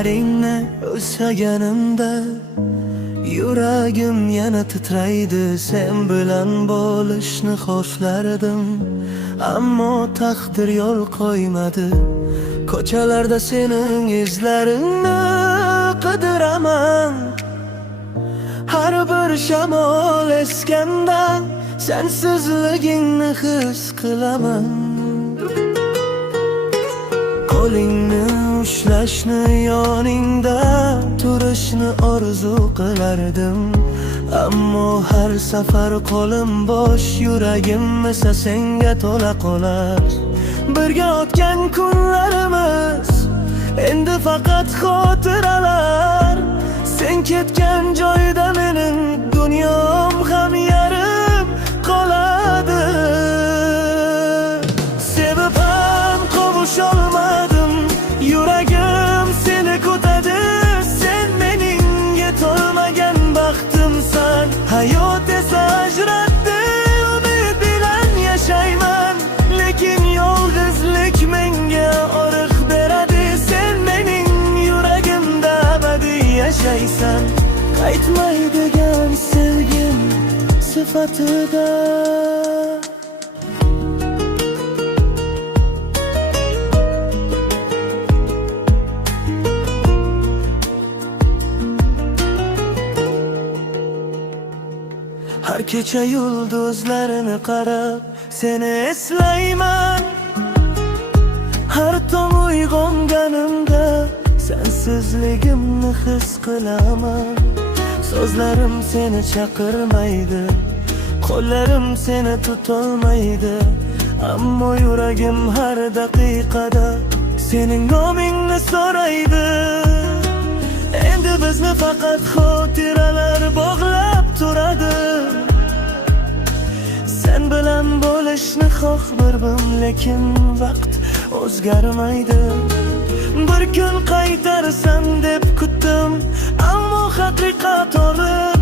ko'zlaringni o'saganimda yuragim yana titraydi. Sen bilan bo'lishni xohlardim, ammo taqdir yo'l qo'ymadi. Ko'chalarda sening izlaringni qidiraman. Har bir shamol esganda sensizligingni his qilaman. Qo'lingni ushlashni, yoningda turishni orzu qilardim, ammo har safar qo'lim bo'sh, yuragim esa senga to'la qolar. Birga o'tgan kunlarimiz endi faqat xotiralar. Sen ketgan joyda mening dunyom ham yarim qoladi. Sevib ham qovusholmadim, yuragim seni kutadi. Sen mening yetolmagan baxtimsan, hayot esa ajratdi. Umid bilan yashayman, lekin yolg'izlik menga og'riq beradi. Sen mening yuragimda abadiy yashaysan, qaytmaydigan sevgim sifatida. Har kecha yulduzlarini qarab seni eslayman. Har tong uyg'onganimda sensizligimni his qilaman. So'zlarim seni chaqirmaydi, qo'llarim seni tutolmaydi, ammo yuragim har daqiqada sening nomingni so'raydi. Endi bizni faqat xotiralar bog'lab turadi. Sen bilan bo'lishni xohlardim, lekin vaqt o'zgarmaydi. Bir kun qaytarsan deb kutdim, ammo haqiqat og'ir.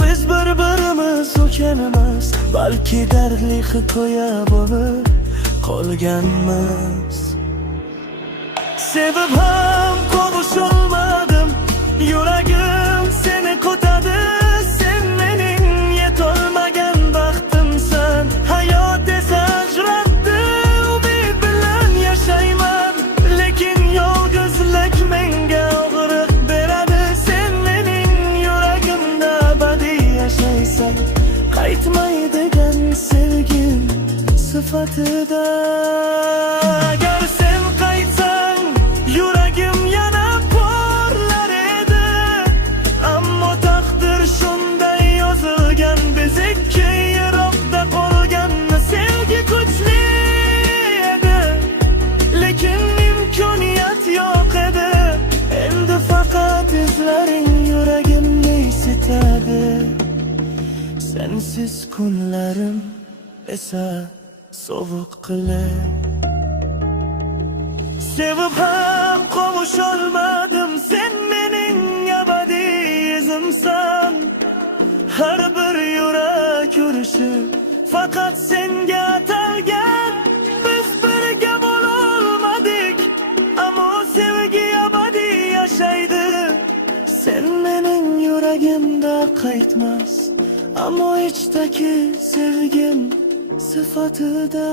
Biz bir-birimiz ukan emas, balki dardli hikoya bo'lib qolganmiz. Sevib ham qovusholmadim, yuragim seni kutadi. Sen mening yetolmagan baxtimsan, hayot esa ajratdi. Umid bilan yashayman, lekin yolg'izlik menga og'riq beradi. Sen mening yuragimda abadiy yashaysan, qaytmaydigan sevgim sifatida. Agar sen qaytsang, yuragim yana porlar edi, ammo taqdir shunday yozilgan. Biz ikki yiroqda qolgan, sevgi kuchli edi, lekin imkoniyat yo'q edi. Endi faqat izlaring yuragimni isitadi. Sensiz kunlarim esa sovuq qilar. Sevib ham qovusholmadim, sen mening abadiy izimsan. Har bir yurak urishi faqat senga atalgan. Biz birga bo'lolmadik, ammo sevgi abadiy yashaydi. Sen mening yuragimda qaytmas, ammo ichdagi sevgim sifatida.